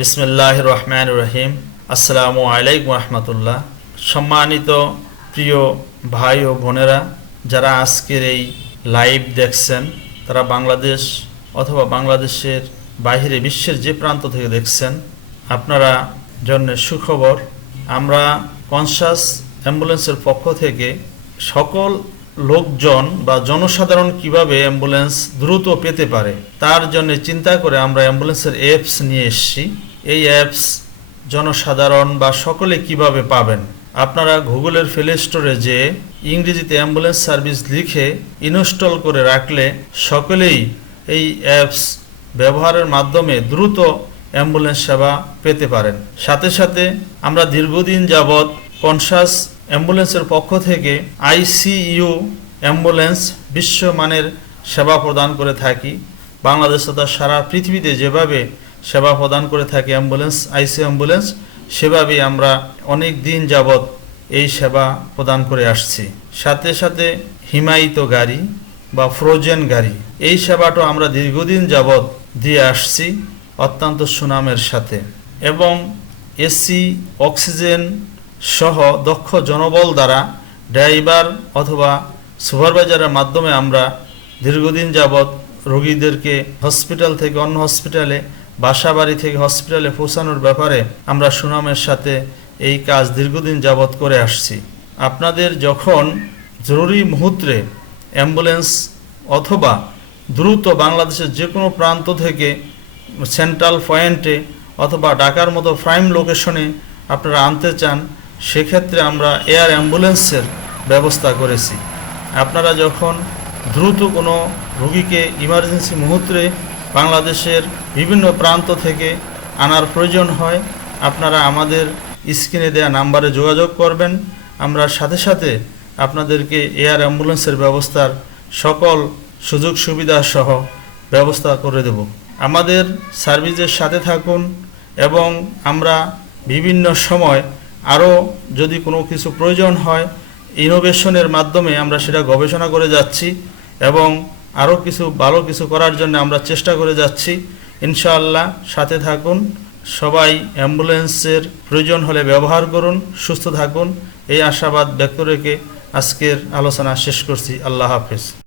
বিসমিল্লাহ রহমান রহিম আসসালামু আলাইকুম রহমতুল্লাহ। সম্মানিত প্রিয় ভাই ও বোনেরা, যারা আজকের এই লাইভ দেখছেন, তারা বাংলাদেশ অথবা বাংলাদেশের বাইরে বিশ্বের যে প্রান্ত থেকে দেখছেন, আপনারা জন্য সুখবর, আমরা কনসাস অ্যাম্বুলেন্সের পক্ষ থেকে সকল লোকজন বা জনসাধারণ কীভাবে অ্যাম্বুলেন্স দ্রুত পেতে পারে, তার জন্য চিন্তা করে আমরা অ্যাম্বুলেন্সের অ্যাপস নিয়ে এসেছি। এই অ্যাপস জনসাধারণ বা সকলে কীভাবে পাবেন? আপনারা গুগলের প্লে স্টোরে যে ইংরেজিতে অ্যাম্বুলেন্স সার্ভিস লিখে ইনস্টল করে রাখলে সকলেই এই অ্যাপস ব্যবহারের মাধ্যমে দ্রুত অ্যাম্বুলেন্স সেবা পেতে পারেন। সাথে সাথে আমরা দীর্ঘদিন যাবৎ কনসাস অ্যাম্বুলেন্সের পক্ষ থেকে আইসিইউ অ্যাম্বুলেন্স বিশ্বমানের সেবা প্রদান করে থাকি। বাংলাদেশ তথা সারা পৃথিবীতে যেভাবে সেবা প্রদান করে থাকে অ্যাম্বুলেন্স আইসি অ্যাম্বুলেন্স, সেভাবেই আমরা অনেক দিন যাবৎ এই সেবা প্রদান করে আসছি। সাথে সাথে হিমায়িত গাড়ি বা ফ্রোজেন গাড়ি, এই সেবাটা আমরা দীর্ঘদিন যাবৎ দিয়ে আসছি অত্যন্ত সুনামের সাথে। এবং এসি, অক্সিজেন সহ দক্ষ জনবল দ্বারা ড্রাইভার অথবা সুপারভাইজারের মাধ্যমে আমরা দীর্ঘদিন যাবৎ রোগীদেরকে হসপিটাল থেকে অন্য হসপিটালে বাসা বাড়ি থেকে হসপিটালে পৌঁছানোর ব্যাপারে আমরা সুনামের সাথে এই কাজ দীর্ঘদিন যাবৎ করে আসছি। আপনাদের যখন জরুরি মুহূর্তে অ্যাম্বুলেন্স অথবা দ্রুত বাংলাদেশের যে কোনো প্রান্ত থেকে সেন্ট্রাল পয়েন্টে অথবা ঢাকার মতো প্রাইম লোকেশনে আপনারা আনতে চান সেক্ষেত্রে আমরা এয়ার অ্যাম্বুলেন্সের ব্যবস্থা করেছি। আপনারা যখন দ্রুত কোনো রোগীকে ইমার্জেন্সি মুহূর্তে বাংলাদেশের বিভিন্ন প্রান্ত থেকে আনার প্রয়োজন হয়, আপনারা আমাদের স্ক্রিনে দেওয়া নাম্বারে যোগাযোগ করবেন। আমরা সাথে সাথে আপনাদেরকে এয়ার অ্যাম্বুলেন্সের ব্যবস্থার সকল সুযোগ সুবিধা সহ ব্যবস্থা করে দেব। আমাদের সার্ভিসের সাথে থাকুন এবং আমরা বিভিন্ন সময় আরও যদি কোনো কিছু প্রয়োজন হয় ইনোভেশনের মাধ্যমে আমরা সেটা গবেষণা করে যাচ্ছি এবং আরও কিছু ভালো কিছু করার জন্য আমরা চেষ্টা করে যাচ্ছি। ইনশাআল্লাহ সাথে থাকুন, সবাই অ্যাম্বুলেন্সের প্রয়োজন হলে ব্যবহার করুন, সুস্থ থাকুন। এই আশাবাদ ব্যক্ত রেখে আজকের আলোচনা শেষ করছি। আল্লাহ হাফেজ।